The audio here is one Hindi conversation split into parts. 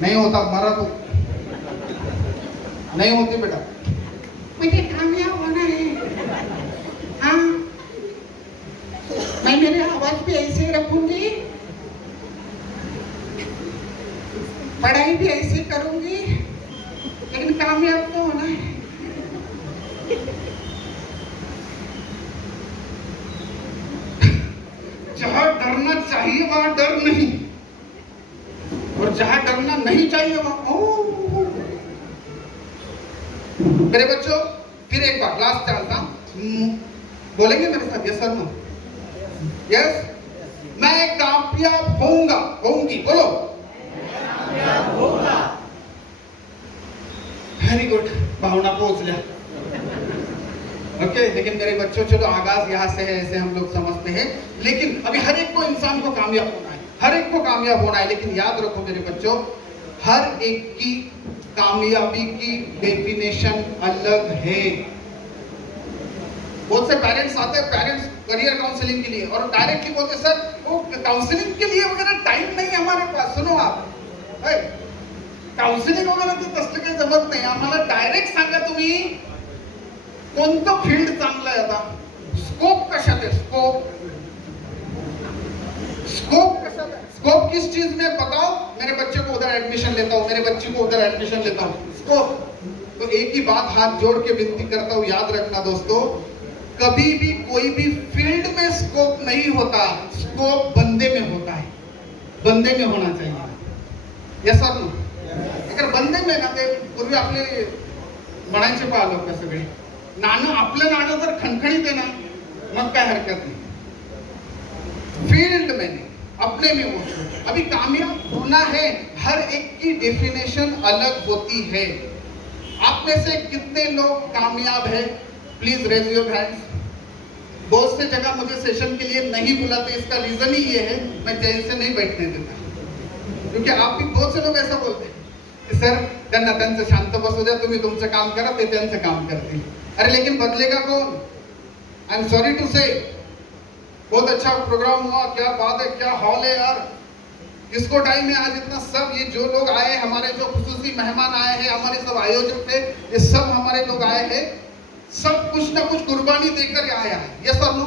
नहीं होता, मरा तो नहीं होती बेटा। मुझे कामयाब होना है। हाँ, मैं मेरी आवाज भी ऐसे ही रखूंगी, पढ़ाई भी ऐसी करूंगी, लेकिन कामयाब तो होना है। जहां डरना चाहिए वहां डर नहीं, और जहां डरना नहीं चाहिए वहां मेरे बच्चों, फिर एक बार लास्ट चांस था, बोलेंगे मेरे साथ यस सर नो? यस, मैं कामयाब होऊंगा, होऊंगी, बोलो। वेरी गुड, भावना पोहोचल्या। ओके, लेकिन मेरे बच्चों चलो आगाज यहाँ से है, ऐसे हम लोग समझते हैं, लेकिन अभी हर एक को इंसान को कामयाब होना है, हर एक को कामयाब होना है, लेकिन याद रखो मेरे बच्चों, हर एक की कामयाबी की डेफिनेशन अलग है। बहुत से पेरेंट्स आते हैं, पेरेंट्स करियर काउंसलिंग के लिए, और डायरेक्टली बोलते सर वो काउंसलिंग के लिए वगैरह टाइम नहीं है हमारे पास। सुनो आप, काउंसलिंग वगैरह तो तसलं काही जमत नाही आम्हाला, डायरेक्ट सांगा तुम्ही कोणतं फील्ड चांगलं आहे, आता स्कोप कशात आहे, स्कोप कशात आहे, स्कोप किस चीज में बताओ, मेरे बच्चे को उधर एडमिशन लेता हूँ, मेरे बच्ची को उधर एडमिशन लेता हूँ, स्कोप। तो एक ही बात हाथ जोड़ के विनती करता हूँ, याद रखना दोस्तों, कभी भी कोई भी फील्ड में स्कोप नहीं होता, स्कोप बंदे में होता है, बंदे में होना चाहिए। Yes sir no? अगर बंदे में ना, ते पूर्वी आपले म्हणायचे पहा लोक सगळे, नाणं आपलं नाणं जर खणखणीत आहे ना, मग काय हरकत नहीं, फील्ड में नहीं, अपने में वो। अभी कामयाब होना है, हर एक की डेफिनेशन अलग होती है। आप में से कितने लोग कामयाब हैं? Please raise your hands. बहुत से जगह मुझे सेशन के लिए नहीं बुलाते, इसका रीजन ही ये है, मैं चैन से नहीं बैठने देता, क्योंकि आप भी बहुत से लोग ऐसा बोलते हैं कि सर त्यांना त्यांचं शांत बसू द्या, तुम्ही तुमचं काम करा, ते त्यांचं काम करतील। अरे लेकिन बदलेगा कौन? आई एम सॉरी टू से, बहुत अच्छा प्रोग्राम हुआ, क्या बात है, क्या हॉल है यार, किसको टाइम है आज इतना, सब ये जो लोग आए, हमारे जो खुसूसी मेहमान आए हैं, हमारे सब आयोजक थे, ये सब हमारे लोग आए हैं, सब कुछ ना कुछ कुर्बानी देकर आया है। यस और नो?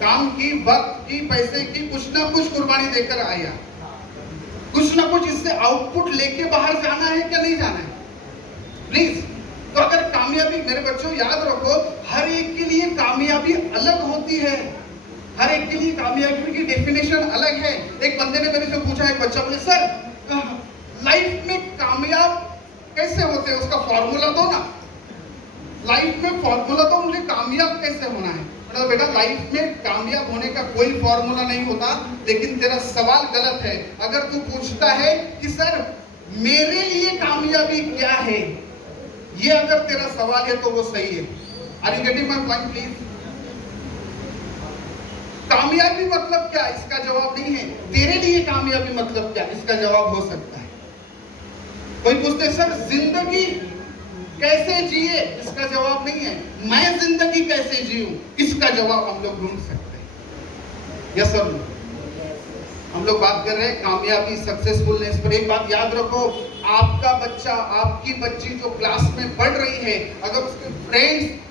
काम की, वक्त की, पैसे की, कुछ ना कुछ कुर्बानी देकर आया, कुछ ना कुछ इससे आउटपुट लेके बाहर जाना है क्या नहीं जाना है? प्लीज। तो अगर कामयाबी, मेरे बच्चों याद रखो, हर एक के लिए कामयाबी अलग होती है, हर एक के लिए कामयाबी की डेफिनेशन अलग है। एक बंदे ने मेरे से पूछा, एक बच्चा बोले सर लाइफ में कामयाब कैसे होते हैं, उसका फॉर्मूला दो ना, लाइफ में फॉर्मूला दो, मुझे कामयाब कैसे होना है। मतलब बेटा लाइफ में कामयाब होने का कोई फॉर्मूला नहीं होता, लेकिन तेरा सवाल गलत है। अगर तू पूछता है कि सर मेरे लिए कामयाबी क्या है, ये अगर तेरा सवाल है तो वो सही है। Are you getting my point please? कामयाबी मतलब क्या, इसका जवाब नहीं है। तेरे लिए कामयाबी मतलब क्या, इसका जवाब हो सकता है। कोई पूछते सर जिंदगी कैसे जिए, इसका जवाब नहीं है। मैं जिंदगी कैसे जीऊं, इसका जवाब हम लोग ढूंढ सकते हैं। यस सर, हम लोग बात कर रहे हैं कामयाबी, सक्सेसफुलनेस पर। एक बात याद रखो, आपका बच्चा, आपकी बच्ची जो क्लास में पढ़ रही है, अगर उसके फ्रेंड्स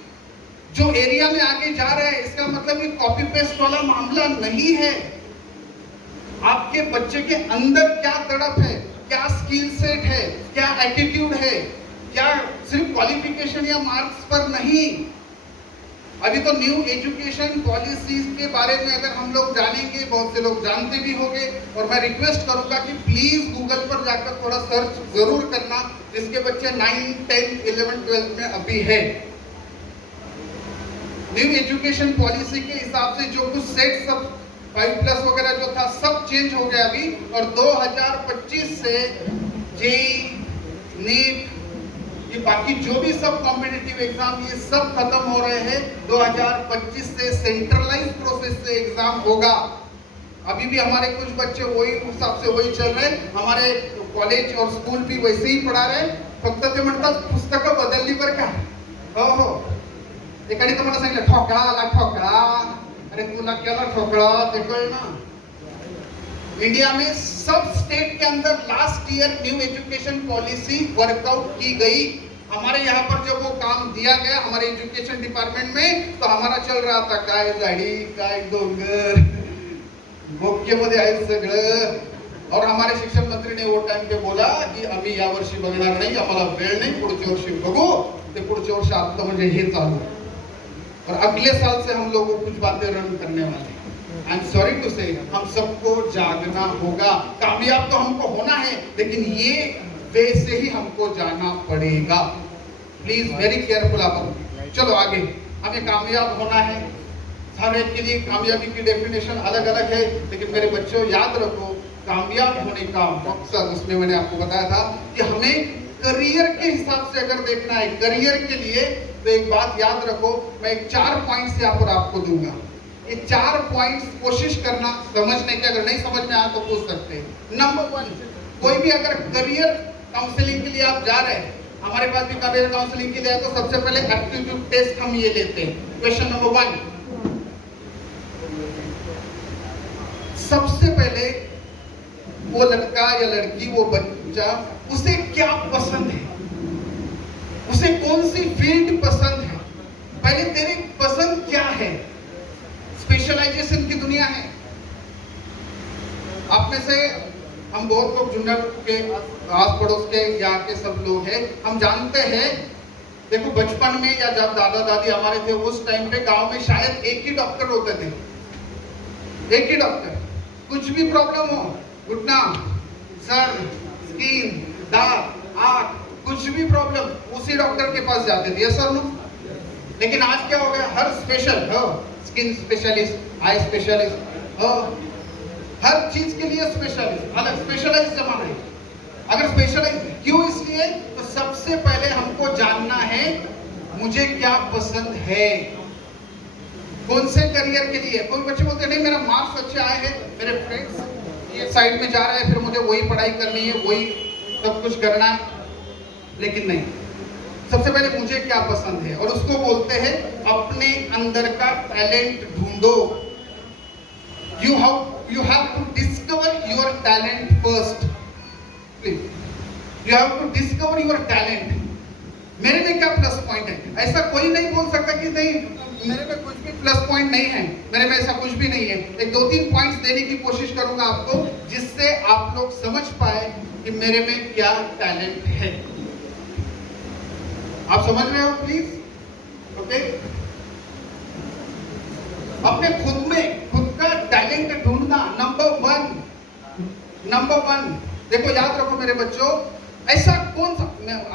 जो एरिया में आगे जा रहे हैं, इसका मतलब ये कॉपी पेस्ट वाला मामला नहीं है। आपके बच्चे के अंदर क्या तड़प है, क्या स्किल सेट है, क्या एटीट्यूड है, क्या सिर्फ क्वालिफिकेशन या मार्क्स पर नहीं। अभी तो न्यू एजुकेशन पॉलिसीज के बारे में अगर हम लोग जानेंगे, बहुत से लोग जानते भी होंगे, और मैं रिक्वेस्ट करूंगा कि प्लीज गूगल पर जाकर थोड़ा सर्च जरूर करना, जिसके बच्चे 9, 10, 11, 12 में अभी है। न्यू एजुकेशन पॉलिसी के हिसाब से जो कुछ सेट सब 5+ वगैरह जो था सब चेंज हो गया अभी, और 2025 से जेईई, नीट, ये बाकी जो भी सब कॉम्पिटिटिव एग्जाम ये सब खत्म हो रहे हैं। 2025 से सेंट्रलाइज प्रोसेस से एग्जाम होगा। अभी भी हमारे कुछ बच्चे वही हिसाब से वही चल रहे हैं, हमारे कॉलेज और स्कूल भी वैसे ही पढ़ा रहे हैं, फक्त ते म्हणतात पुस्तकं बदलली बरं का। हो, एकाने तर मला सांगितलं ठोकळा आला ठोकळा, अरे तुला केला ठोकळा ते कळ ना, इंडिया में सब स्टेट के अंदर last year new education policy workout की गई। हमारे यहाँ पर जब वो काम दिया गया हमारे एजुकेशन डिपार्टमेंट में, तो हमारा चल रहा था काय गाडी काय डोंगर, मुख्यमध्ये आहे सगळं। और हमारे शिक्षण मंत्री ने वो टाइम पे बोला की आम्ही या वर्षी बघणार नाही, आम्हाला वेळ नाही, पुढच्या वर्षी बघू। ते पुढच्या वर्षी आता म्हणजे हे चालू, और अगले साल से हम लोगों कुछ बातें रन करने वाले हैं। आई एम सॉरी टू से, हम सबको जागना होगा। कामयाब तो हमको होना है, लेकिन ये वे से ही हमको जाना पड़ेगा। प्लीज वेरी केयरफुल आप। चलो आगे, हमें कामयाब होना है। हर एक के लिए कामयाबी की डेफिनेशन अलग अलग है, लेकिन मेरे बच्चों याद रखो, कामयाब होने का मकसद, उसमें मैंने आपको बताया था कि हमें करियर के हिसाब से अगर देखना है, करियर के लिए, तो एक बात याद रखो, मैं 4 पॉइंट्स यहाँ पर आपको दूंगा। ये 4 पॉइंट्स कोशिश करना समझने के, अगर नहीं समझ में आया तो पूछ सकते हैं। नंबर 1, कोई भी अगर करियर काउंसलिंग के लिए आप जा रहे हैं, हमारे पास भी करियर काउंसलिंग के लिए है, तो सबसे पहले एप्टीट्यूड टेस्ट हम ये लेते हैं। क्वेश्चन नंबर 1, सबसे पहले वो लड़का या लड़की, वो बच्चा, उसे क्या पसंद है, उसे कौन सी फील्ड पसंद है। पहले तेरी पसंद क्या है। स्पेशलाइजेशन की दुनिया है। आप में से हम बहुत लोग जुन्नर के आस पड़ोस के यहाँ के सब लोग हैं, हम जानते हैं। देखो बचपन में या जब दादा दादी हमारे थे, उस टाइम पे गांव में शायद एक ही डॉक्टर होते थे, एक ही डॉक्टर। कुछ भी प्रॉब्लम हो, घुटना, सर, स्किन, दांत, आंख, कुछ भी प्रॉब्लम उसी डॉक्टर के पास जाते थे, यस और नो। लेकिन आज क्या हो गया, हर स्पेशल हो, स्किन स्पेशलिस्ट, आई स्पेशलिस्ट हो, हर चीज के लिए स्पेशलिस्ट, अलग स्पेशलाइज जमाना है। अगर स्पेशलाइज क्यों, इसलिए तो सबसे पहले हमको जानना है मुझे क्या पसंद है, कौन से करियर के लिए। कोई बच्चे बोलते नहीं मेरा मार्क्स अच्छे आए हैं, मेरे फ्रेंड्स ये साइड में जा रहे हैं, फिर मुझे वही पढ़ाई करनी है, वही सब कुछ करना है। लेकिन नहीं, सबसे पहले मुझे क्या पसंद है, और उसको बोलते हैं अपने अंदर का टैलेंट ढूंढो। You have to discover your talent first. Please you have to discover your talent. मेरे में क्या प्लस पॉइंट है, ऐसा कोई नहीं बोल सकता कि नहीं मेरे में कुछ भी प्लस पॉइंट नहीं है, मेरे में ऐसा कुछ भी नहीं है। एक 2-3 पॉइंट्स देने की कोशिश करूंगा आपको, जिससे आप लोग समझ पाए कि मेरे में क्या टैलेंट है। आप समझ रहे हो प्लीज, ओके। अपने खुद में खुद का टैलेंट ढूंढना नंबर 1। देखो याद रखो मेरे बच्चों, ऐसा कौन सा,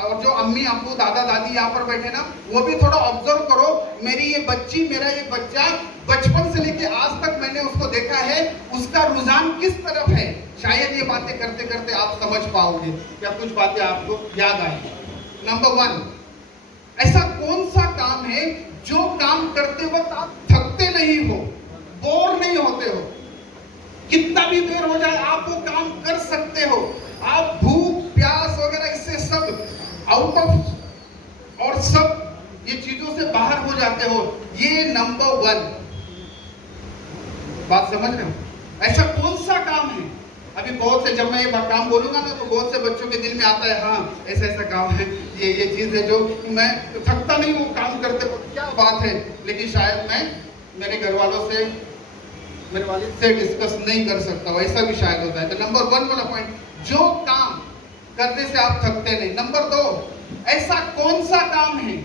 और जो अम्मी अब्बू दादा दादी यहाँ पर बैठे ना, वो भी थोड़ा ऑब्जर्व करो। मेरी ये बच्ची, मेरा ये बच्चा, बचपन से लेके आज तक मैंने उसको देखा है, उसका रुझान किस तरफ है। शायद ये बातें करते करते आप समझ पाओगे या कुछ बातें आपको याद आएंगी। नंबर 1, ऐसा कौन सा काम है जो काम करते वक्त आप थकते नहीं हो, बोर नहीं होते हो, कितना भी देर हो जाए आप वो काम कर सकते हो, आप भूख प्यास वगैरह इससे सब आउट ऑफ और सब ये चीजों से बाहर हो जाते हो। ये नंबर 1 बात समझ रहे हो। ऐसा कौन सा काम है, अभी बहुत से, जब मैं ये काम बोलूंगा ना, तो बहुत से बच्चों के दिल में आता है, हाँ ऐसा ऐसा काम है, ये चीज है जो मैं थकता नहीं हूँ काम करते वक्त, क्या बात है। लेकिन शायद मैं मेरे घर वालों से, मेरे वालिद से डिस्कस नहीं कर सकता, वैसा भी शायद होता है। तो नंबर 1 वाला पॉइंट, जो काम करने से आप थकते नहीं। नंबर 2, ऐसा कौन सा काम है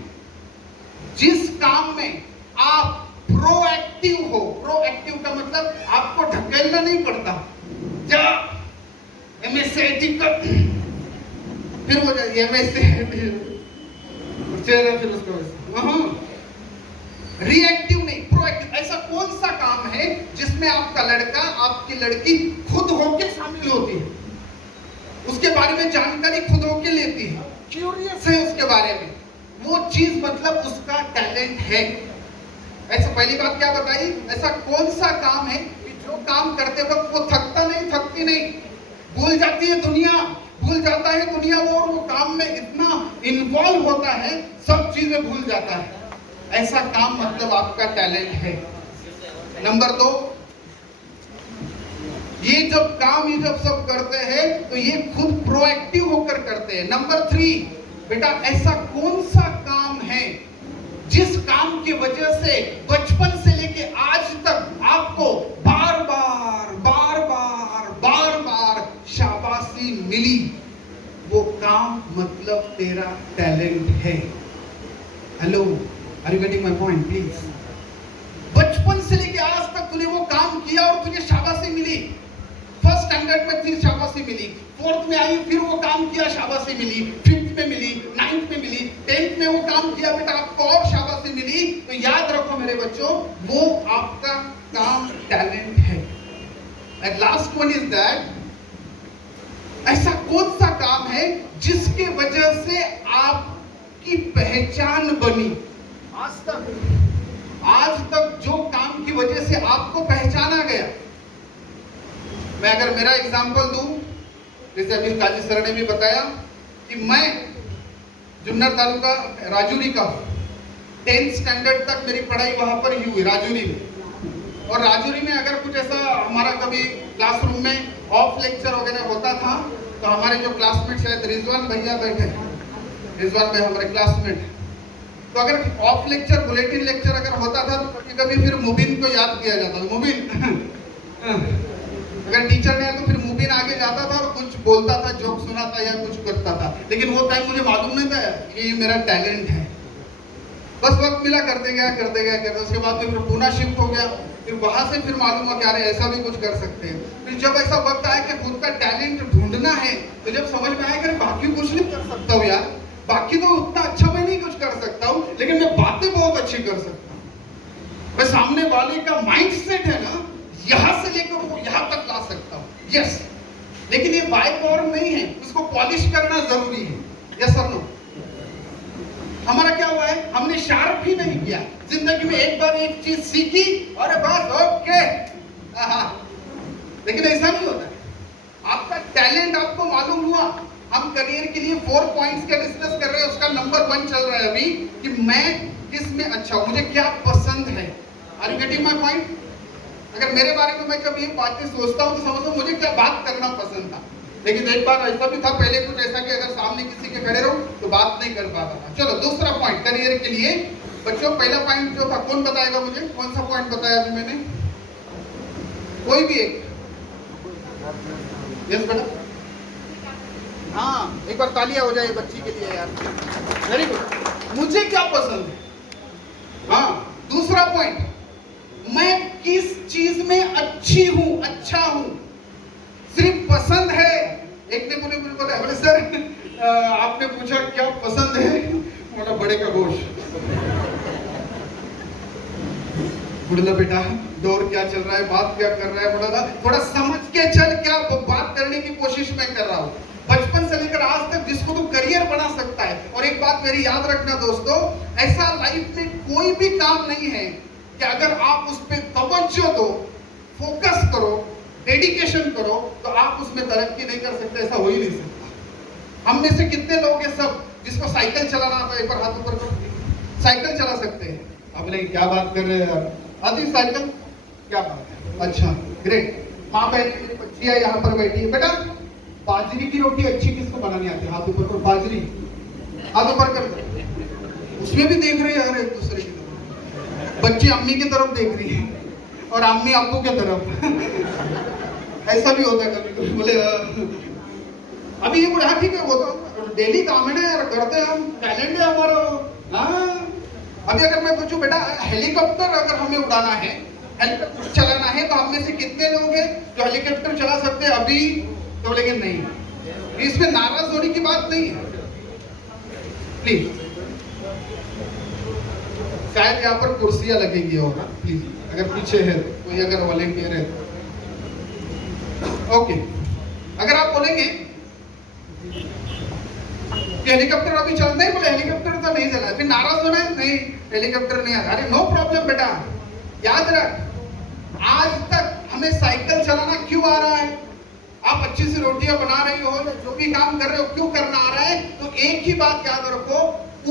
जिस काम में आप प्रोएक्टिव हो। प्रोएक्टिव का मतलब आपको ढकेलना नहीं पड़ता, जा एमएससी कर, फिर हो जाए एमएससी, फिर उसको रिएक्टिव नहीं, प्रोएक्टिव। ऐसा कौन सा काम है जिसमें आपका लड़का, आपकी लड़की खुद होके शामिल होती है, उसके बारे में जानकारी खुद होके लेती है, क्यूरियस है उसके बारे में, वो चीज मतलब उसका टैलेंट है। ऐसा पहली बात क्या बताई, ऐसा कौन सा काम है कि जो काम करते वक्त वो थकता नहीं, थकती नहीं, भूल जाती है दुनिया, भूल जाता है दुनिया वो, और वो काम में इतना इन्वॉल्व होता है, सब चीजें भूल जाता है। ऐसा काम मतलब आपका टैलेंट है। नंबर 2, ये जब काम ये जब सब करते हैं तो ये खुद प्रोएक्टिव होकर करते हैं। नंबर 3, बेटा ऐसा कौन सा काम है जिस काम की वजह से बचपन से लेके आज तक आपको बार बार शाबाशी मिली? वो काम मतलब तेरा टैलेंट है। Hello, are you getting my point please? बचपन से लेके आज तक तूने वो काम किया और तुझे शाबाशी मिली। फर्स्ट स्टैंडर्ड में थी, शाबाशी मिली। 4th में आई, फिर वो काम किया, शाबाशी मिली। 5th में मिली, 9th में मिली, 10th में वो काम किया, बेटा आपको और शाबाशी मिली। तो याद रखो मेरे बच्चों, वो आपका काम टैलेंट है। And last one is that, ऐसा कौन सा काम है जिसके वजह से आपकी पहचान बनी? आज तक जो काम की वजह से आपको पहचाना गया। मैं अगर मेरा एग्जांपल दूं, जैसे अभी काजी सर ने भी बताया कि मैं जुन्नर तालुका राजूरी का 10th स्टैंडर्ड तक मेरी पढ़ाई वहां पर ही हुई, राजूरी में। और राजूरी में अगर कुछ ऐसा हमारा कभी क्लासरूम में ऑफ लेक्चर वगैरह होता था तो हमारे जो क्लासमेट, शायद रिजवान भैया बैठे, रिजवान भाई हमारे क्लासमेट, तो अगर ऑफ लेक्चर, बुलेटिन लेक्चर अगर होता था तो कभी कभी फिर मुबीन को याद किया जाता था। मुबीन अगर टीचर ने तो फिर मुबीन आगे जाता था और कुछ बोलता था, जोक सुनाता या कुछ करता था। लेकिन वो टाइम मुझे मालूम नहीं था कि ये मेरा टैलेंट है। बस वक्त मिला, करते गया। उसके बाद फिर पुणे शिफ्ट हो गया। फिर वहां से फिर मालूम हुआ कि अरे ऐसा भी कुछ कर सकते हैं। फिर जब ऐसा वक्त आया कि खुद का टैलेंट ढूंढना है, तो जब समझ में आया कि बाकी कुछ नहीं कर सकता हूँ यार, बाकी तो उतना अच्छा मैं नहीं कुछ कर सकता हूँ, लेकिन मैं बातें बहुत अच्छी कर सकता हूँ। मैं सामने वाले का माइंडसेट है ना, यहां से लेकर वो यहां तक ला सकता हूं। यस, लेकिन ये बाय पावर नहीं है, उसको पॉलिश करना जरूरी है। यस और नो? हमारा क्या हुआ है, हमने शार्प ही नहीं किया। जिंदगी में एक बार एक चीज सीखी और बस ओके, लेकिन ऐसा नहीं होता है। आपका टैलेंट आपको मालूम हुआ। हम करियर के लिए 4 पॉइंट्स का डिस्कस कर रहे हैं, उसका नंबर 1 चल रहा है अभी कि मैं किस में अच्छा हूं, मुझे क्या पसंद है। Are you getting my point? अगर मेरे बारे में मैं जब ये बातें सोचता हूँ तो समझो मुझे क्या बात करना पसंद था। लेकिन एक बार ऐसा भी था पहले कुछ ऐसा कि अगर सामने किसी के खड़े रहो तो बात नहीं कर पाता था। चलो दूसरा पॉइंट करियर के लिए बच्चों, पहला पॉइंट जो था कौन बताएगा मुझे? कौन सा पॉइंट बताया अभी मैंने? कोई भी एक? यस बेटा, हाँ एक बार तालियां हो जाए बच्ची के लिए यार, वेरी गुड। मुझे क्या पसंद है। हाँ, दूसरा पॉइंट, मैं किस चीज में अच्छी हूं, अच्छा हूं। सिर्फ पसंद है। एक ने बोले सर आपने पूछा क्या पसंद है, बोला बड़े का गोश्त। बोला बेटा दौर क्या चल रहा है, बात क्या कर रहा है, बोला थोड़ा समझ के चल, क्या बात करने की कोशिश मैं कर रहा हूं। बचपन से लेकर आज तक जिसको तू करियर बना सकता है। और एक बात मेरी याद रखना दोस्तों, ऐसा लाइफ में कोई भी काम नहीं है कि अगर आप उस पर तवज्जो दो, फोकस करो, डेडिकेशन करो तो आप उसमें तरक्की नहीं कर सकते। ऐसा हो ही नहीं सकता। हम में से कितने लोग हैं सब जिसको साइकिल चलाना आता है? एक बार हाथ ऊपर करो। साइकिल चला सकते हैं? आप बोले क्या बात कर रहे हैं यार, आती साइकिल, क्या बात है, अच्छा ग्रेट। माँ बहन मेरी बच्चियां यहाँ पर बैठी है। बेटा बाजरी की रोटी अच्छी किसको बनानी आती है? हाथ ऊपर करो। बाजरी, हाथ ऊपर कर दो। उसमें भी देख रहे हैं यार एक दूसरे की तरफ। बच्ची अम्मी की तरफ देख रही है और अम्मी अब्बू की तरफ। ऐसा भी होता है कभी। बोले अभी ये बोला ठीक है, वो तो डेली काम है ना यार, करते हैं हम, टैलेंट है हमारा। हाँ, अभी अगर मैं पूछूं बेटा हेलीकॉप्टर अगर हमें उड़ाना है, हेलीकॉप्टर चलाना है, तो हम में से कितने लोग हैं जो हेलीकॉप्टर चला सकते हैं अभी? तो लेकिन नहीं। इसमें नाराज होने की बात नहीं है प्लीज। शायद यहाँ पर कुर्सियां लगेंगी होगा प्लीज, अगर पीछे है कोई, अगर वॉलेंटियर है ओके। अगर आप बोलेंगे कि हेलीकॉप्टर अभी चलता है, बोले हेलीकॉप्टर तो नहीं चला, फिर नाराज होना है? नहीं, हेलीकॉप्टर नहीं आता। अरे नो प्रॉब्लम बेटा, याद रख आज तक हमें साइकिल चलाना क्यों आ रहा है? आप अच्छी सी रोटियां बना रही हो, जो भी काम कर रहे हो, क्यों करना आ रहा है? तो एक ही बात याद रखो,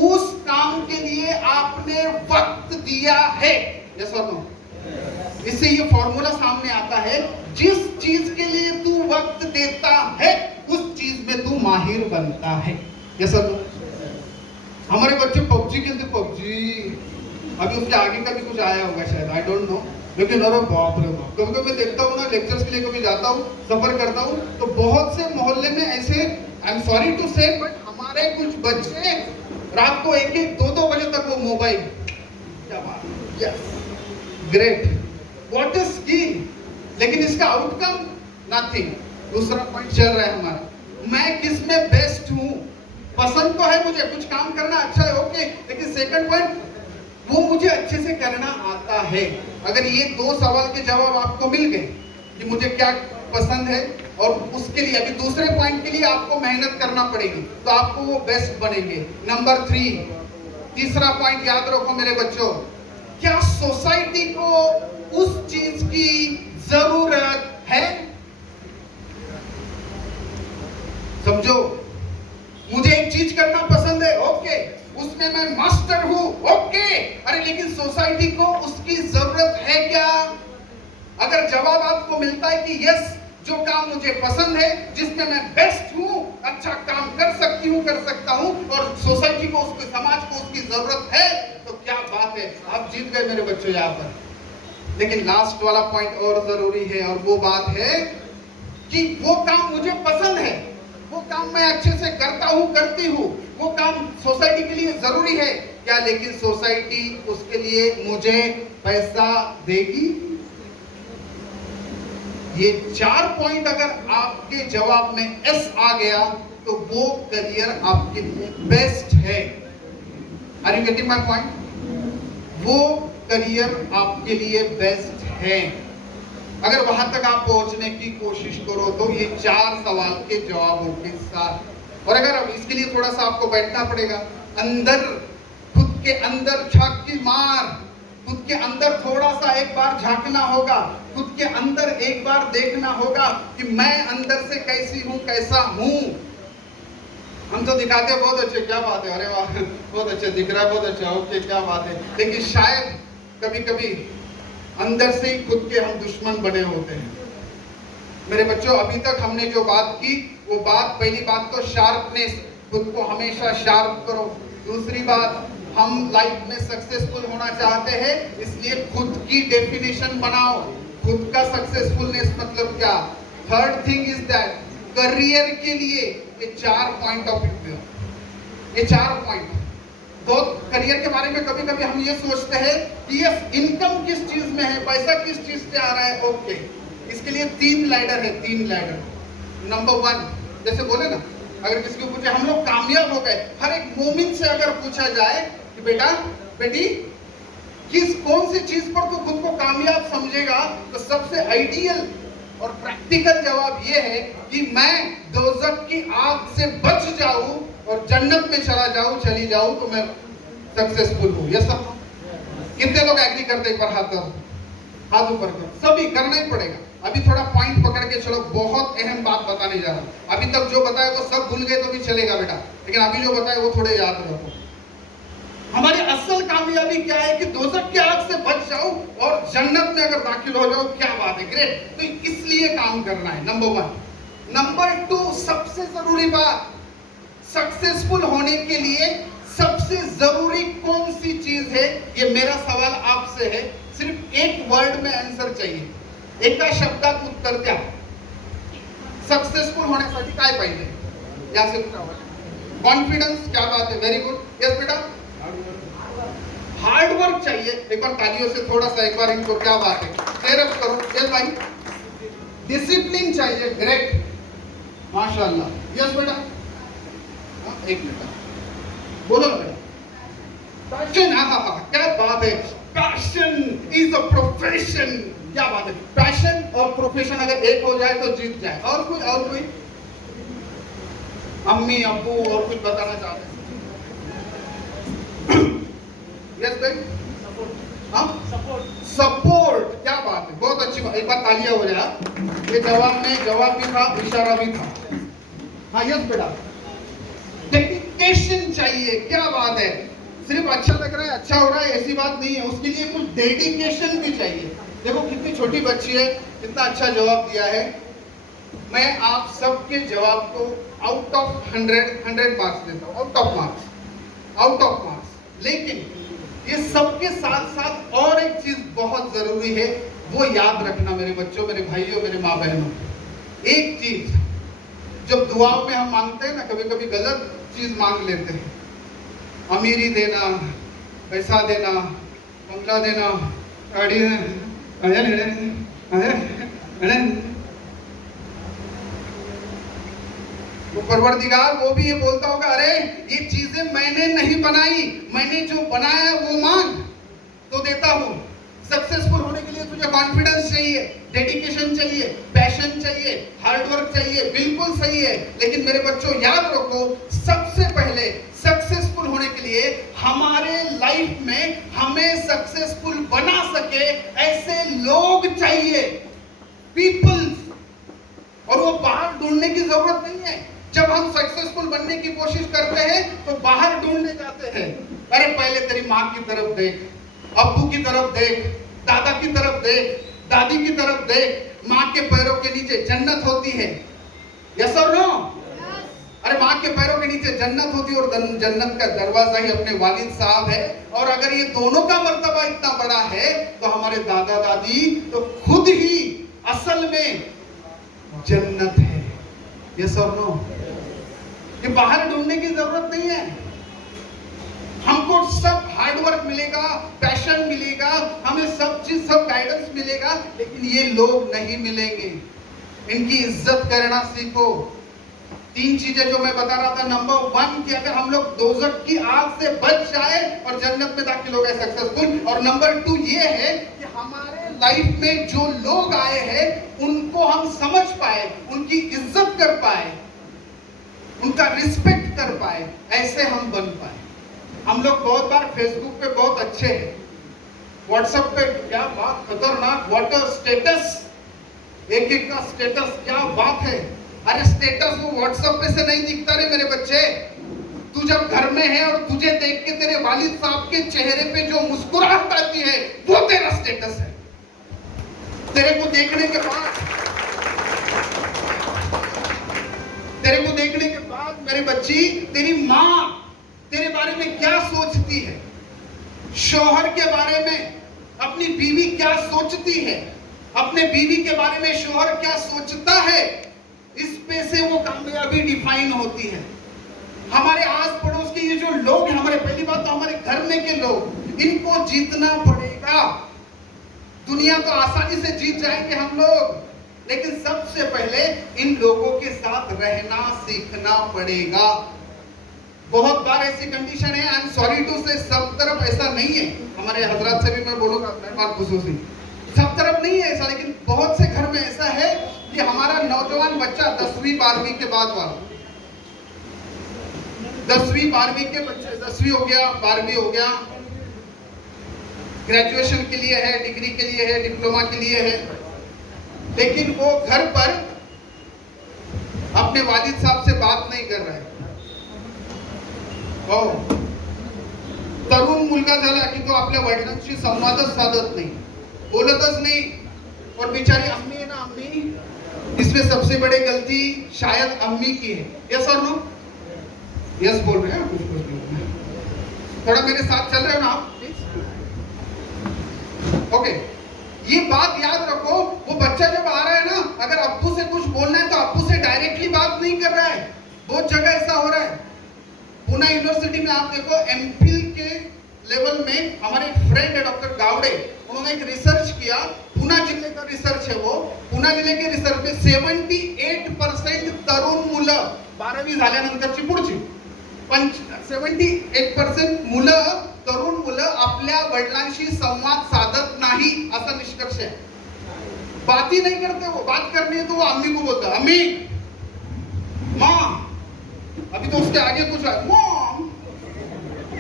उस काम के लिए आपने वक्त दिया है। यस और नो? इससे ये फॉर्मूला सामने आता है, जिस चीज के लिए तू वक्त देता है उस चीज में तू माहिर बनता है। ये सब हमारे बच्चे पबजी खेलते, पबजी अभी उसके आगे का भी कुछ आया होगा शायद, आई डोंट नो, लेकिन अरे बाप रे बाप, कभी कभी मैं देखता हूँ ना, लेक्चर्स के लिए कभी जाता हूँ, सफर करता हूँ, तो बहुत से मोहल्ले में ऐसे, आई एम सॉरी टू से, बट हमारे कुछ बच्चे रात को 1-1, 2-2 बजे तक वो मोबाइल, क्या बात, yes great, what is skill, लेकिन इसका आउटकम नथिंग। दूसरा पॉइंट चल रहा है हमारा, मैं किस में बेस्ट हूँ, पसंद तो है मुझे कुछ काम करना, अच्छा है ओके, लेकिन सेकंड पॉइंट वो मुझे अच्छे से करना आता है। अगर ये 2 सवाल के जवाब आपको मिल गए कि मुझे क्या पसंद है, और उसके लिए अभी दूसरे पॉइंट के लिए आपको मेहनत करना पड़ेगी, तो आपको वो बेस्ट बनेंगे। नंबर 3, तीसरा पॉइंट याद रखो मेरे बच्चों, क्या सोसाइटी को उस चीज की जरूरत है? समझो, मुझे एक चीज करना पसंद है, ओके, उसमें मैं मास्टर हूं, ओके, अरे लेकिन सोसाइटी को उसकी जरूरत है क्या? अगर जवाब आपको मिलता है कि यस, जो काम मुझे पसंद है, जिसमें मैं बेस्ट हूं, अच्छा काम कर सकती हूं, कर सकता हूं, और सोसाइटी को, उसके समाज को उसकी जरूरत है, तो क्या बात है, आप जीत गए मेरे बच्चों यहाँ पर। लेकिन लास्ट वाला पॉइंट और जरूरी है, और वो बात है कि वो काम मुझे पसंद है, वो काम मैं अच्छे से करता हूं, करती हूं, वो काम सोसाइटी के लिए जरूरी है क्या? लेकिन सोसाइटी उसके लिए मुझे पैसा देगी? ये 4 पॉइंट अगर आपके जवाब में एस आ गया, तो वो करियर आपके लिए बेस्ट है। Are you getting my point? वो करियर आपके लिए बेस्ट है। अगर वहां तक आप पहुंचने की कोशिश करो तो ये 4 सवाल के जवाबों के साथ, और अगर अब इसके लिए थोड़ा सा आपको बैठना पड़ेगा, अंदर, खुद के अंदर झांकी मार, खुद के अंदर थोड़ा सा एक बार झांकना होगा, खुद के अंदर एक बार देखना होगा कि मैं अंदर से कैसी हूं, कैसा हूं। हम तो दिखाते हैं बहुत अच्छे, क्या बात है, अरे वाह बहुत अच्छा दिख रहा है, बहुत अच्छा, ओके क्या बात है, लेकिन शायद कभी कभी अंदर से ही खुद के हम दुश्मन बने होते हैं। मेरे बच्चों, अभी तक हमने जो बात की, वो बात, पहली बात तो शार्पनेस, खुद को हमेशा शार्प करो। दूसरी बात, हम लाइफ में सक्सेसफुल होना चाहते हैं, इसलिए खुद की डेफिनेशन बनाओ, खुद का सक्सेसफुलनेस मतलब क्या। Third thing is that career के लिए ये 4 पॉइंट ऑफ व्यू, ये 4 पॉइंट। तो करियर के बारे में कभी कभी हम ये सोचते हैं कि यस, इनकम किस चीज में है, पैसा किस चीज से आ रहा है, ओके, इसके लिए 3 लैडर है, 3 लैडर। नंबर 1, जैसे बोले ना, अगर किसी को पूछे हम लोग कामयाब हो गए, हर एक मोमिन से अगर पूछा जाए कि बेटा बेटी कौन सी चीज पर तू खुद को कामयाब समझेगा, तो सबसे आइडियल और प्रैक्टिकल जवाब ये है कि मैं दोज़ख की आग से बच जाऊं और जन्नत में चली जाऊं तो मैं सक्सेसफुल हूं। ये सब कितने लोग एग्री करते हैं? एक बार हाथ ऊपर करो, सभी करना ही पड़ेगा। अभी थोड़ा पॉइंट पकड़ के चलो, बहुत अहम बात बताने जा रहा हूं। अभी तक जो बताया वो सब भूल गए तो भी चलेगा बेटा, लेकिन अभी जो बताया वो थोड़े याद रखो। हमारी असल कामयाबी क्या है कि दोज़ख की आग से बच जाओ और जन्नत में अगर दाखिल हो जाओ, क्या बात है, ग्रेट। तो इसलिए काम करना है, नंबर 1। नंबर 2, सबसे जरूरी बात, सक्सेसफुल होने के लिए सबसे जरूरी कौन सी चीज है? ये मेरा सवाल आपसे है, सिर्फ एक वर्ड में आंसर चाहिए, एका शब्दात उत्तर द्या। सक्सेसफुल होण्यासाठी काय पाहिजे? या से कॉन्फिडेंस, क्या बात है, वेरी गुड, यस बेटा, हार्ड वर्क चाहिए। एक बार तालियों से थोड़ा सा एक बार इनको, क्या बात है, चेयर अप करो, यस भाई। डिसिप्लिन चाहिए, ग्रेट, माशाल्लाह, यस बेटा, एक मिनट बोलो ना बेटा। पैशन, हाँ, क्या बात है, पैशन इज अ प्रोफेशन, क्या बात है, पैशन और प्रोफेशन अगर एक हो जाए तो जीत जाए। और कोई अम्मी अब्बू और कुछ बताना चाहते हैं? यस भाई, सपोर्ट, क्या बात है, बहुत अच्छी बात, एक बार तालियां हो जाए। ये जवाब भी था, इशारा भी था। हाँ यस बेटा, डेडिकेशन चाहिए, क्या बात है, सिर्फ अच्छा लग रहा है, अच्छा हो रहा है, ऐसी बात नहीं है, उसके लिए कुछ डेडिकेशन भी चाहिए। देखो कितनी छोटी बच्ची है, कितना अच्छा जवाब दिया है। मैं आप सबके जवाब को आउट ऑफ 100 मार्क्स देता हूँ, आउट ऑफ मार्क्स। लेकिन ये सबके साथ साथ और एक चीज बहुत जरूरी है, वो याद रखना मेरे बच्चों, मेरे भाइयों, मेरे माँ बहनों। एक चीज, जब दुआओं में हम मांगते हैं ना, कभी कभी गलत चीज मांग लेते हैं। अमीरी देना, पैसा देना, बंगला देना, गाड़ी वो परवरदिगार वो भी ये बोलता होगा, अरे ये चीजें मैंने नहीं बनाई, मैंने जो बनाया वो मांग तो देता हूं। सक्सेसफुल होने के लिए तुझे कॉन्फिडेंस चाहिए, डेडिकेशन चाहिए, पैशन चाहिए, हार्डवर्क चाहिए, बिल्कुल सही है। लेकिन मेरे बच्चों याद रखो, सबसे पहले सक्सेसफुल होने के लिए हमारे लाइफ में हमें सक्सेसफुल बना सके ऐसे लोग चाहिए, पीपल्स। और वो बाहर ढूंढने की जरूरत नहीं है। जब हम सक्सेसफुल बनने की कोशिश करते हैं तो बाहर ढूंढने जाते हैं। अरे पहले तेरी माँ की तरफ देख, अब्बू की तरफ देख, दादा की तरफ देख, दादी की तरफ देख। माँ के पैरों के नीचे जन्नत होती है, यस और नो? अरे माँ के पैरों के नीचे जन्नत होती है, और जन्नत का दरवाजा ही अपने वालिद साहब है। और अगर ये दोनों का मर्तबा इतना बड़ा है तो हमारे दादा दादी तो खुद ही असल में जन्नत है, यस और नो? ये बाहर ढूंढने की जरूरत नहीं है। हमको सब हार्डवर्क मिलेगा, पैशन मिलेगा, हमें सब चीज, सब गाइडेंस मिलेगा, लेकिन ये लोग नहीं मिलेंगे। इनकी इज्जत करना सीखो। 3 चीजें जो मैं बता रहा था, नंबर 1 कि अगर हम लोग दोजख की आग से बच जाए और जन्नत में दाखिल हो गए सक्सेसफुल। और नंबर 2 ये है कि हमारे लाइफ में जो लोग आए हैं उनको हम समझ पाए, उनकी इज्जत कर पाए, उनका रिस्पेक्ट कर पाए, ऐसे हम बन पाए। हम लोग बहुत बार फेसबुक पे बहुत अच्छे हैं, व्हाट्सएप पे क्या बात खतरनाक, वाटर स्टेटस, एक एक का स्टेटस, क्या बात है। अरे स्टेटस वो व्हाट्सएप पे से नहीं दिखता रे मेरे बच्चे। तू जब घर में है और तुझे देख के तेरे वालिद साहब के चेहरे पे जो मुस्कुराहट आती है वो तेरा स्टेटस है। तेरे को देखने के बाद मेरे बच्ची, तेरी माँ तेरे बारे में क्या सोचती है, शौहर के बारे में अपनी बीवी क्या सोचती है, अपने बीवी के बारे में शौहर क्या सोचता है, इस पे से वो कामयाबी डिफाइन होती है। हमारे आस पड़ोस के ये जो लोग हैं, हमारे, पहली बात तो हमारे घर में के लोग, इनको जीतना पड़ेगा। दुनिया तो आसानी से जीत जाएंगे हम लोग, लेकिन सबसे पहले इन लोगों के साथ रहना सीखना पड़ेगा। बहुत बार ऐसी कंडीशन है, आई एम सॉरी टू से, सब तरफ ऐसा नहीं है। हमारे हजरत से भी मैं बोलूंगा, मेहमान खुसूसी, सब तरफ नहीं है ऐसा, लेकिन बहुत से घर में ऐसा है कि हमारा नौजवान बच्चा 10वीं 12वीं के बाद वाला, 10वीं 12वीं के बच्चे, 10वीं हो गया, 12वीं हो गया, ग्रेजुएशन के लिए है, डिग्री के लिए है, डिप्लोमा के लिए है, लेकिन वो घर पर अपने वालिद साहब से बात नहीं कर रहा है। तरुण मुलगा झाला की तो आपल्या वडिलांशी संवादच साधत नाही, बोलतच नहीं, और बेचारी अम्मी है ना, अम्मी, इसमें सबसे बड़ी गलती शायद अम्मी की है, यस और नो? यस बोल रहे हैं, कुछ थोड़ा मेरे साथ चल रहे हो ना आप, ओके। ये बात याद रखो, वो बच्चा जब आ रहा है ना, अगर अब्बू से कुछ बोलना है तो अब्बू से डायरेक्टली बात नहीं कर रहा है। बहुत जगह ऐसा हो रहा है। पुणे यूनिवर्सिटी में आप देखो, एमफिल के लेवल में हमारे एक फ्रेंड है डॉक्टर गावड़े, उन्होंने एक रिसर्च किया, पुणे जिले का रिसर्च है वो। पुणे जिले के रिसर्च में 78% तरुण मुलं 12वी झाल्यानंतरची पुढची 78% मुलं, तरुण मुलं आपल्या वडिलांशी संवाद साधत नाही, असा निष्कर्ष है। बात ही नहीं करते वो, बात करनी है तो वो अम्मी को बोलता है, अम्मी, माँ, अभी तो उसके आगे कुछ है, मॉम,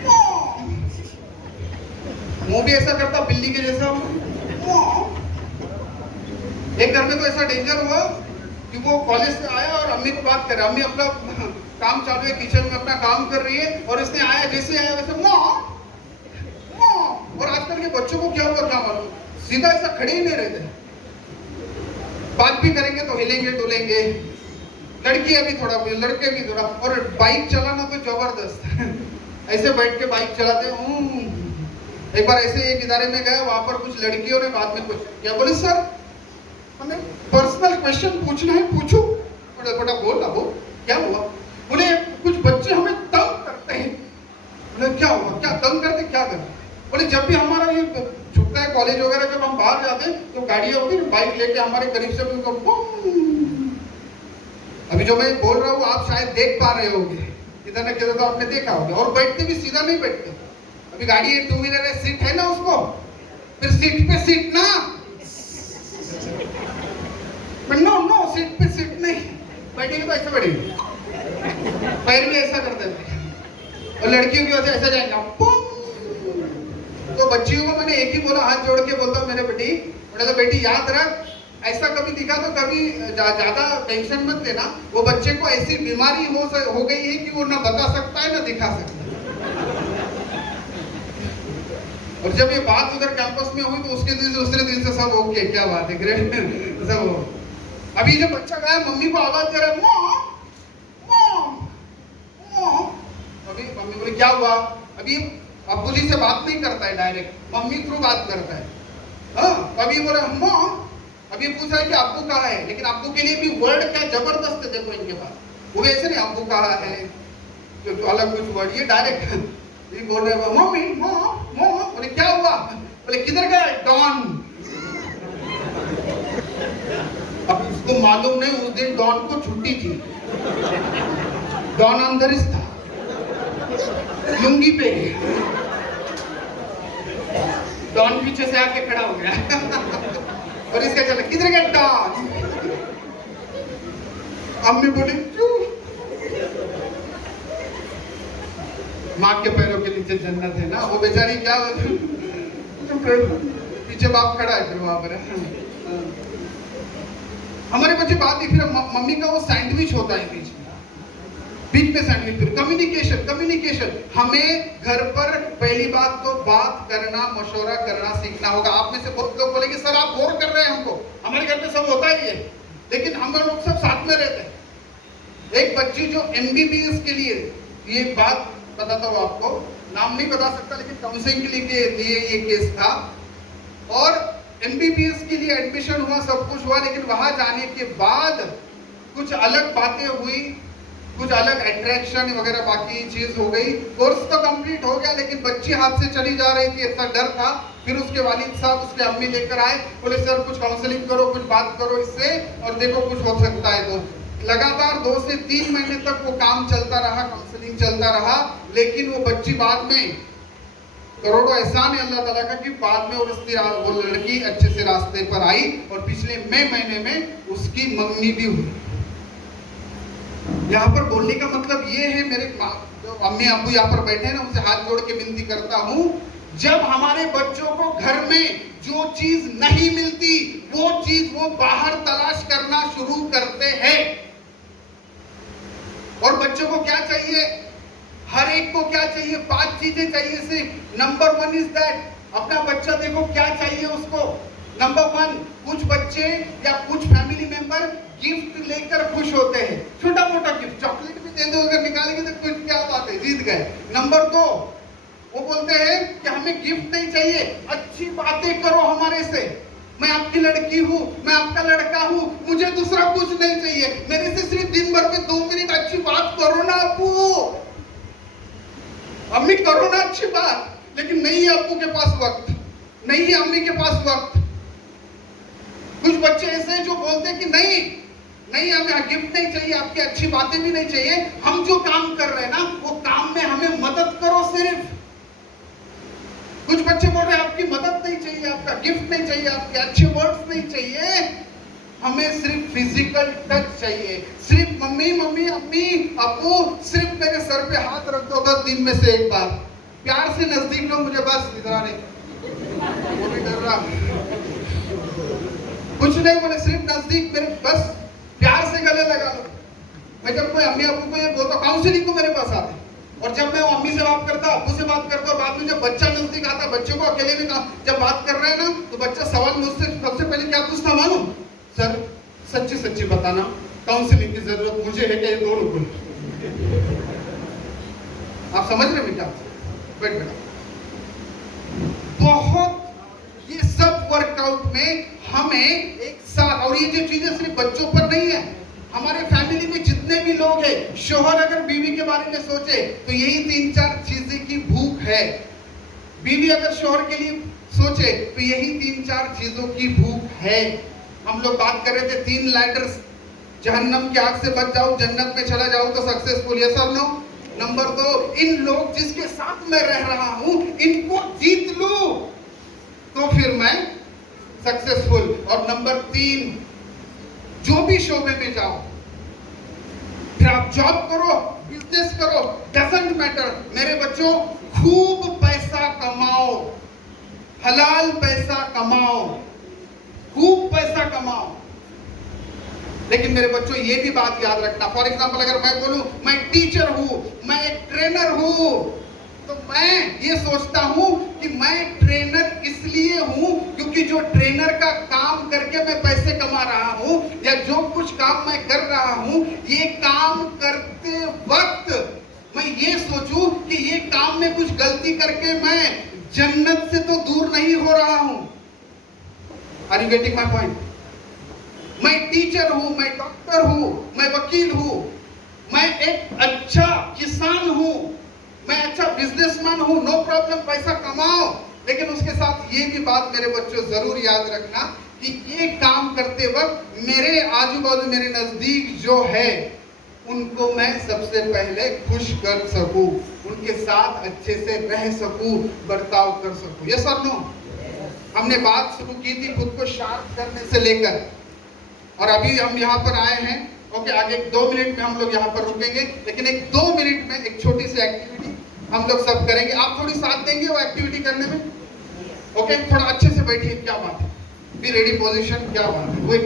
मॉम, वो भी ऐसा करता बिल्ली के जैसा, मॉम। एक घर में तो ऐसा डेंजर हुआ कि वो कॉलेज से आया और अम्मी को बात कर रहा, अम्मी अपना काम चालू है, किचन में अपना काम कर रही है, और इसने आया, जैसे आया वैसे मॉम, मॉम। और आजकल के बच्चों को क्या हुआ क्या मालूम, सीधा ऐसा खड़े ही नहीं रहते, बात भी करेंगे तो हिलेंगे डुलेंगे। लड़की अभी थोड़ा, लड़के भी थोड़ा, और बाइक चलाना तो जबरदस्त ऐसे बैठ के बाइक चलाते हूँ। एक बार ऐसे एक इदारे में गया, वहां पर कुछ लड़कियों ने बाद में कुछ क्या बोले, सर हमें पर्सनल क्वेश्चन पूछना है, पूछो। बेटा बोला वो क्या हुआ? बोले कुछ बच्चे हमें तंग करते हैं। बोले क्या हुआ, क्या तंग करते, क्या करते? बोले जब भी हमारा ये छुट्टा है कॉलेज वगैरह, जब हम बाहर जाते हैं तो गाड़ियां होती है, बाइक लेके हमारे करीब से उनको अभी जो मैं बोल रहा हूँ आप शायद देख पा रहे होंगे, किधर ना किधर तो आपने देखा होगा। और बैठते भी सीधा नहीं बैठते। अभी गाड़ी टू व्हीलर है, सीट है ना उसको, फिर सीट पे सीट ना, नो नो सीट पे सीट नहीं, बैठेंगे तो ऐसे बैठेंगे, पैर भी ऐसा करते हैं। और लड़कियों की वजह ऐसा जाएगा। तो बच्चियों को मैंने एक ही बोला, हाथ जोड़ के बोलता हूँ मेरे बेटी, बोला तो बेटी याद रख, ऐसा कभी दिखा तो कभी ज्यादा टेंशन मत लेना। वो बच्चे को ऐसी बीमारी हो गई है कि वो ना बता सकता है ना दिखा सकता है। और जब ये बात उधर कैंपस में हुई तो उसके दिन से दूसरे दिन से सब ओके, क्या बात है, ग्रेट सब। अभी जब बच्चा गया, मम्मी को आवाज दे रहा है, मॉम मॉम मॉम। अभी मम्मी बोली क्या हुआ? अभी अब्बू जी से बात नहीं करता है डायरेक्ट, मम्मी थ्रू बात करता है। हाँ, अभी बोले मॉम, अभी पूछा है कि अब्बू कहाँ है, लेकिन अब्बू के लिए भी वर्ड क्या जबरदस्त है। देखो इनके पास, वो ऐसे नहीं अब्बू कहाँ है तो अलग कुछ वर्ड, ये डायरेक्ट ये बोल रहे हैं मम्मी मॉम मॉम। बोले क्या हुआ? बोले किधर गया डॉन? अब इसको मालूम नहीं उस दिन डॉन को छुट्टी थी, डॉन अंदर ही था लुंगी पे, डॉन पीछे से आके खड़ा हो गया और इसका चला किधर गया डॉन? अम्मी बोली क्यों? माँ के पैरों के नीचे जन्नत है ना, वो बेचारी क्या पीछे बाप खड़ा है फिर वहां पर। हमारे बच्चे बात ही, फिर मम्मी का वो सैंडविच होता है बीच में सैंडविच। फिर कम्युनिकेशन हमें घर पर पहली बात तो बात करना, मशवरा करना सीखना होगा। आप में से बहुत लोग बोलेंगे सर आप बोर कर रहे हैं हमको, हमारे घर पे सब होता ही है, लेकिन हम लोग सब साथ में रहते हैं। एक बच्ची जो MBBS के लिए, ये बात बताता हूँ आपको, नाम नहीं बता सकता, लेकिन काउंसलिंग के लिए ये केस था। और MBBS के लिए एडमिशन हुआ, सब कुछ हुआ, लेकिन वहां जाने के बाद कुछ अलग बातें हुई, कुछ अलग अट्रैक्शन वगैरह बाकी चीज हो गई। कोर्स तो कंप्लीट हो गया, लेकिन बच्ची हाथ से चली जा रही थी, इतना डर था। फिर उसके वालिद साहब, उसके अम्मी लेकर आए, बोले सर कुछ काउंसलिंग करो, कुछ बात करो इससे, और देखो कुछ हो सकता है। तो लगातार 2 से 3 महीने तक वो काम चलता रहा, काउंसलिंग चलता रहा, लेकिन वो बच्ची बाद में, करोड़ों एहसान है अल्लाह ताला का, कि बाद में वो लड़की अच्छे से रास्ते पर आई और पिछले मई महीने में उसकी मंगनी भी हुई। यहाँ पर बोलने का मतलब ये है, मेरे अम्मी अब्बू यहाँ पर बैठे हैं ना, उनसे हाथ जोड़ के विनती करता हूँ, जब हमारे बच्चों को घर में जो चीज नहीं मिलती वो चीज वो बाहर तलाश करना शुरू करते हैं। और बच्चों को क्या चाहिए? हर एक को क्या चाहिए? 5 चीजें चाहिए सिर्फ। नंबर 1 इज दैट, अपना बच्चा देखो क्या चाहिए उसको। नंबर 1, कुछ बच्चे या कुछ फैमिली मेंबर गिफ्ट लेकर खुश होते हैं, छोटा मोटा गिफ्ट, चॉकलेट भी दे दो अगर निकालेंगे तो कुछ, क्या बात है, जीत गए। नंबर 2, वो बोलते हैं कि हमें गिफ्ट नहीं चाहिए, अच्छी बातें करो हमारे से, मैं आपकी लड़की हूँ, मैं आपका लड़का हूँ, मुझे दूसरा कुछ नहीं चाहिए, मेरे से सिर्फ दिन भर में 2 मिनट अच्छी बात करो ना अब्बू, अम्मी करो ना अच्छी बात। लेकिन नहीं है अब्बू के पास वक्त, नहीं है अम्मी के पास वक्त। कुछ बच्चे ऐसे जो बोलते हैं कि नहीं नहीं हमें गिफ्ट नहीं चाहिए, आपकी अच्छी बातें भी नहीं चाहिए, हम जो काम कर रहे हैं ना वो काम में हमें मदद करो सिर्फ। कुछ बच्चे बोल रहे हैं आपकी मदद नहीं चाहिए, आपका गिफ्ट नहीं चाहिए, आपके अच्छे वर्ड्स नहीं चाहिए, हमें सिर्फ फिजिकल टच चाहिए, सिर्फ मम्मी मम्मी अम्मी अब्बू सिर्फ मेरे सर पे हाथ रख दो बस, दिन में से एक बार प्यार से नजदीक लो मुझे बस, इधर नहीं, वो भी डर रहा, कुछ नहीं बोले, सिर्फ नजदीक मेरे बस प्यार से गले लगा लो। मैं जब कोई अम्मी अब्बू को ये बोलता, काउंसलिंग को मेरे पास आते, और जब मैं अम्मी से बात करता, अब्बू से बात करता, बाद में जब बच्चा नजदीक आता, बच्चे को अकेले में जब बात कर रहे हैं ना, तो बच्चा सवाल मुझसे सबसे पहले क्या पूछता मालूम? सर सच्ची सच्ची बताना, काउंसलिंग की जरूरत मुझे है क्या ये दोनों को? आप समझ रहे बेटा? बेटा बहुत ये सब वर्कआउट में हमें एक साथ, और ये जो चीजें सिर्फ बच्चों पर नहीं है, हमारे फैमिली में जितने भी लोग हैं, शोहर अगर बीवी के बारे में सोचे तो यही 3-4 चीजें की भूख है। बीवी अगर शोहर के लिए सोचे तो यही 3-4 चीजों की भूख है। हम लोग बात कर रहे थे 3 लैडर्स, जहन्नम की आग से बच जाओ, जन्नत में चला जाओ तो सक्सेसफुल, यस और नो? नंबर 2, इन लोग जिसके साथ मैं रह रहा हूं इनको जीत लूं तो फिर मैं सक्सेसफुल। और नंबर 3, जो भी शोबे में जाओ, फिर आप जॉब करो, बिजनेस करो, डजंट मैटर, मेरे बच्चों खूब पैसा कमाओ, हलाल पैसा कमाओ, खूब पैसा कमाओ। लेकिन मेरे बच्चों ये भी बात याद रखना, फॉर एग्जाम्पल अगर मैं बोलूं मैं टीचर हूं, मैं एक ट्रेनर हूं, तो मैं ये सोचता हूं कि मैं ट्रेनर इसलिए हूं क्योंकि जो ट्रेनर का काम करके मैं पैसे कमा रहा हूं, या जो कुछ काम मैं कर रहा हूं, ये काम करते वक्त मैं ये सोचूं कि ये काम में कुछ गलती करके मैं जन्नत से तो दूर नहीं हो रहा हूं। Are you getting my point? मैं टीचर हूं, मैं डॉक्टर हूं, मैं वकील हूं, मैं एक अच्छा किसान हूं, मैं अच्छा बिजनेसमैन हूं, नो प्रॉब्लम, पैसा कमाओ। लेकिन उसके साथ ये भी बात मेरे बच्चों जरूर याद रखना कि ये काम करते वक्त मेरे आजू बाजू, मेरे नजदीक जो है, उनको मैं सबसे पहले खुश कर सकूं, उनके साथ अच्छे से रह सकूं, बर्ताव कर सकूं। यस और नो? हमने बात शुरू की थी खुद को शार्प करने से लेकर, और अभी हम यहाँ पर आए हैं। ओके, आगे 2 मिनट में हम लोग यहाँ पर रुकेंगे, लेकिन एक 2 मिनट में एक छोटी सी एक्टिविटी हम लोग सब करेंगे। आप थोड़ी साथ देंगे वो एक्टिविटी करने में? ओके, थोड़ा अच्छे से बैठिए, क्या बात है, बी रेडी पोजीशन, क्या बात है, wait,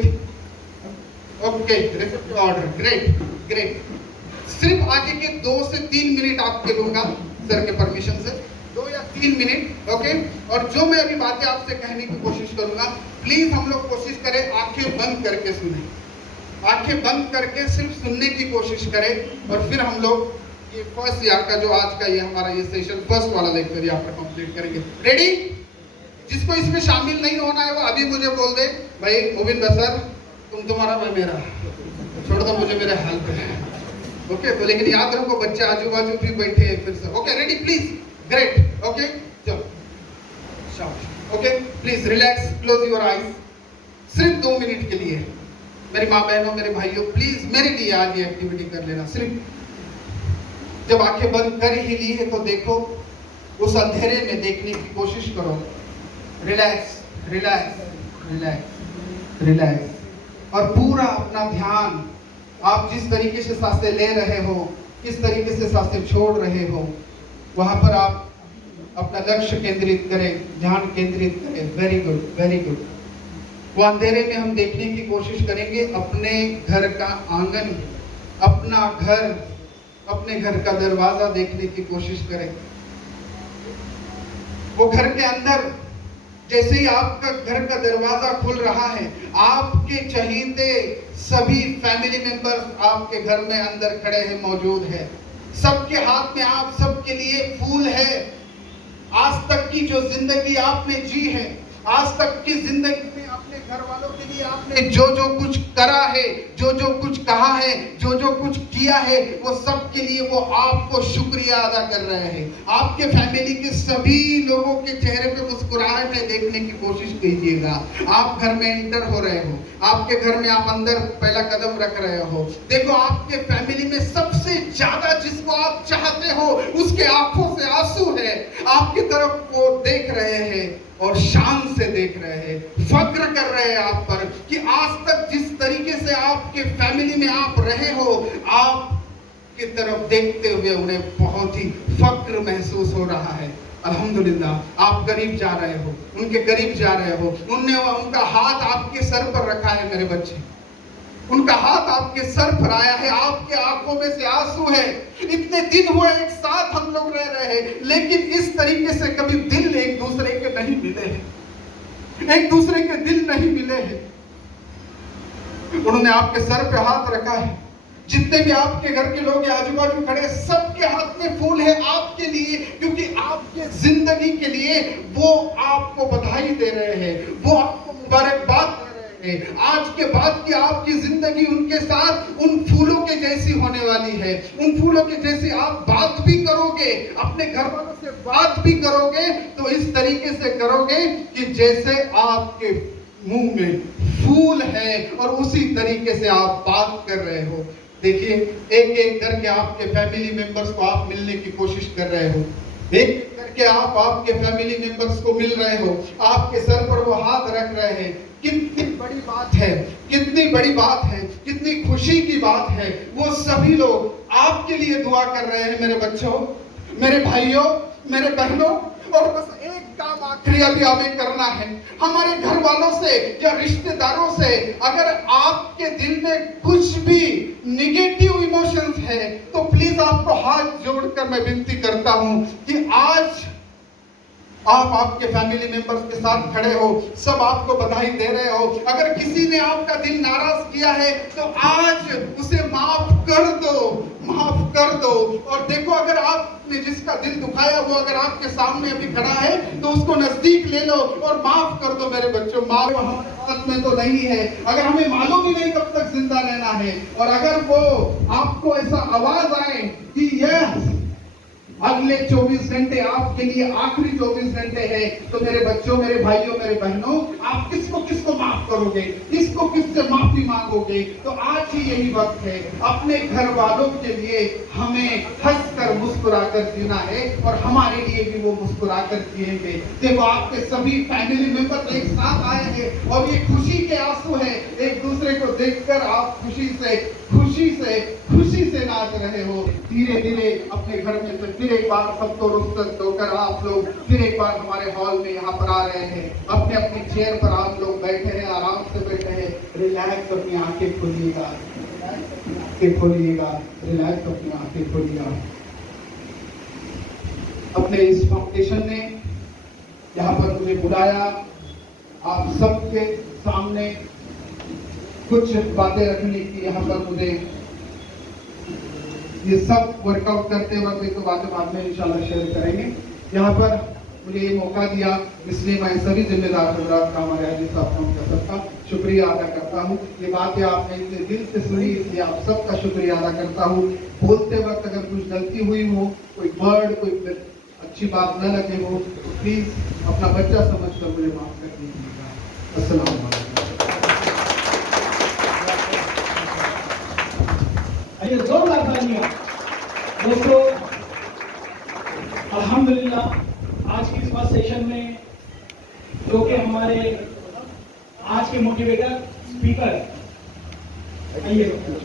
okay, receive order, great great. सिर्फ आगे के 2 से 3 मिनट आपके लूंगा सर के परमिशन से, 2 या 3 मिनट, ओके। और जो मैं अभी बातें आपसे कहने की कोशिश करूंगा, प्लीज हम लोग कोशिश करें आंखें बंद करके सुने, आंखें बंद करके सिर्फ सुनने की कोशिश करें, और फिर हम लोग ये फर्स्ट ईयर का जो आज का ये हमारा ये सेशन फर्स्ट वाला लेक्चर यहाँ पर कंप्लीट करेंगे। रेडी? जिसको इसमें शामिल नहीं होना है वो अभी मुझे बोल दे, भाई मुबिन बसर तुम तुम्हारा मैं मेरा, छोड़ दो मुझे मेरे हाल पे। ओके, तो लेकिन याद रखो बच्चे आजू बाजू भी बैठे हैं फिर से। Okay, ready please, great, okay, चलो, okay, please relax, close your eyes, सिर्फ 2 मिनट के लिए। मेरी माँ बहनों, मेरे भाइयों, प्लीज मेरे लिए आज ये एक्टिविटी कर लेना। सिर्फ जब आंखें बंद कर ही ली है तो देखो, उस अंधेरे में देखने की कोशिश करो। रिलैक्स रिलैक्स रिलैक्स रिलैक्स, और पूरा अपना ध्यान, आप जिस तरीके से सांसें ले रहे हो, किस तरीके से सांसें छोड़ रहे हो, वहां पर आप अपना लक्ष्य केंद्रित करें, ध्यान केंद्रित करें। Very good, very good. वो अंधेरे में हम देखने की कोशिश करेंगे अपने घर का आंगन, अपना घर, अपने घर का दरवाजा देखने की कोशिश करें। वो घर के अंदर जैसे ही आपका घर का दरवाजा खुल रहा है, आपके चहीते सभी फैमिली मेंबर्स आपके घर में अंदर खड़े हैं, मौजूद है। सबके हाथ में आप सबके लिए फूल है। आज तक की जो जिंदगी आपने जी है, आज तक की जिंदगी में अपने घर वालों के लिए आपने जो जो कुछ करा है, जो जो कुछ कहा है, जो जो कुछ किया है, वो सब के लिए वो आपको शुक्रिया अदा कर रहे हैं। आपके फैमिली के सभी लोगों के चेहरे पे मुस्कुराहटें देखने की कोशिश कीजिएगा। आप घर में एंटर हो रहे हो, आपके घर में आप अंदर पहला कदम रख रहे हो, देखो आपके फैमिली में सबसे ज्यादा जिसको आप चाहते हो उसके आंखों से आंसू है, आपकी तरफ वो देख रहे हैं और शान से देख रहे हैं, फक्र कर रहे हैं आप पर कि आज तक जिस तरीके से आपके फैमिली में आप रहे हो, आप की तरफ देखते हुए उन्हें बहुत ही फक्र महसूस हो रहा है। अल्हम्दुलिल्लाह, आप करीब जा रहे हो, उनके करीब जा रहे हो, उनने उनका हाथ आपके सर पर रखा है। मेरे बच्चे, उनका हाथ आपके सर पर आया है, आपके आंखों में से आंसू है। इतने दिन हुए एक साथ हम लोग रह रहे हैं, लेकिन इस तरीके से कभी दिल एक दूसरे के नहीं मिले हैं, एक दूसरे के दिल नहीं मिले हैं। उन्होंने आपके सर पे हाथ रखा है। जितने भी आपके घर के लोग आजू बाजू खड़े, सबके हाथ में फूल है आपके लिए, क्योंकि आपके जिंदगी के लिए वो आपको बधाई दे रहे हैं, वो आपको मुबारकबाद दे रहे हैं। आज के बाद की आपकी जिंदगी उनके साथ उन फूलों के जैसी होने वाली है। उन फूलों के जैसी आप बात भी करोगे, अपने घर वालों से बात भी करोगे तो इस तरीके से करोगे कि जैसे आपके मुंह में फूल है और उसी तरीके से आप बात कर रहे हो। देखिए, एक एक करके आपके फैमिली मेंबर्स को आप मिलने की कोशिश कर रहे हो, एक एक करके आप आपके फैमिली मेंबर्स को मिल रहे हो, आपके सर पर वो हाथ रख रहे हैं। कितनी बड़ी बात है, कितनी बड़ी बात है, कितनी खुशी की बात है। वो सभी लोग आपके लिए दुआ कर रहे हैं मेरे बच्चों, मेरे भाइयों, मेरे बहनों। और बस एक काम आखिरी अभी हमें करना है, हमारे घर वालों से या रिश्तेदारों से अगर आपके दिल में कुछ भी निगेटिव इमोशंस है तो प्लीज आपको हाथ जोड़कर मैं विनती करता हूं कि आज आप आपके फैमिली मेंबर्स के साथ खड़े हो, सब आपको बधाई दे रहे हो। अगर किसी ने आपका दिल नाराज किया है तो आज उसे माफ कर दो, माफ कर दो। और देखो, अगर आपने जिसका दिल दुखाया वो अगर आपके सामने अभी खड़ा है तो उसको नजदीक ले लो और माफ कर दो। मेरे बच्चों, माफ हमारे हाथ में तो नहीं है, अगर हमें मालूम ही नहीं कब तक जिंदा रहना है। और अगर वो आपको ऐसा आवाज आए कि यह अगले 24 घंटे आपके लिए आखिरी 24 घंटे है, तो मेरे बच्चों, मेरे भाइयों, मेरे बहनों, आप किसको किसको माफ करोगे, किसको किससे माफी मांगोगे? तो आज ही यही वक्त है। अपने घर वालों के लिए हमें हंसकर मुस्कुराकर जीना है और हमारे लिए भी वो मुस्कुराकर जिएंगे। देखो, आपके सभी फैमिली मेंबर एक साथ आए हैं और ये खुशी के आंसू है। एक दूसरे को देखकर आप खुशी से नाच रहे हो। धीरे धीरे अपने घर में से फिर एक बार सबको रुखसत होकर आप लोग फिर एक बार हमारे हॉल में यहाँ पर आ रहे हैं। अपने अपनी चेयर पर आप लोग बैठे हैं, आराम से बैठे हैं। रिलैक्स अपनी आंखें खोलिएगा, आंखें खोलिएगा, रिलैक्स अपनी आंखें खोलिएगा। अपने इस फाउंडेशन ने यहाँ पर मुझे बुलाया, आप सबके सामने कुछ बातें रखने की। यहाँ पर मुझे ये सब वर्कआउट करते वक्त एक बातें बाद में इंशाल्लाह शेयर करेंगे। यहाँ पर मुझे ये मौका दिया, इसलिए मैं सभी जिम्मेदार हजरात का, हमारे हाजी साहब का सबका शुक्रिया अदा करता हूँ। ये बातें आपने इतने दिल से सुनी, इसलिए आप सबका शुक्रिया अदा करता हूँ। बोलते वक्त अगर कुछ गलती हुई हो, कोई वर्ड, कोई अच्छी बात न लगे हो, तो प्लीज अपना बच्चा समझकर मुझे माफ कर दीजिएगा। अस्सलाम वालेकुम। जोरदार तालियां दोस्तों। अल्हम्दुलिल्लाह, आज की इस फर्स्ट सेशन में जो कि हमारे आज के मोटिवेटर स्पीकर, आइए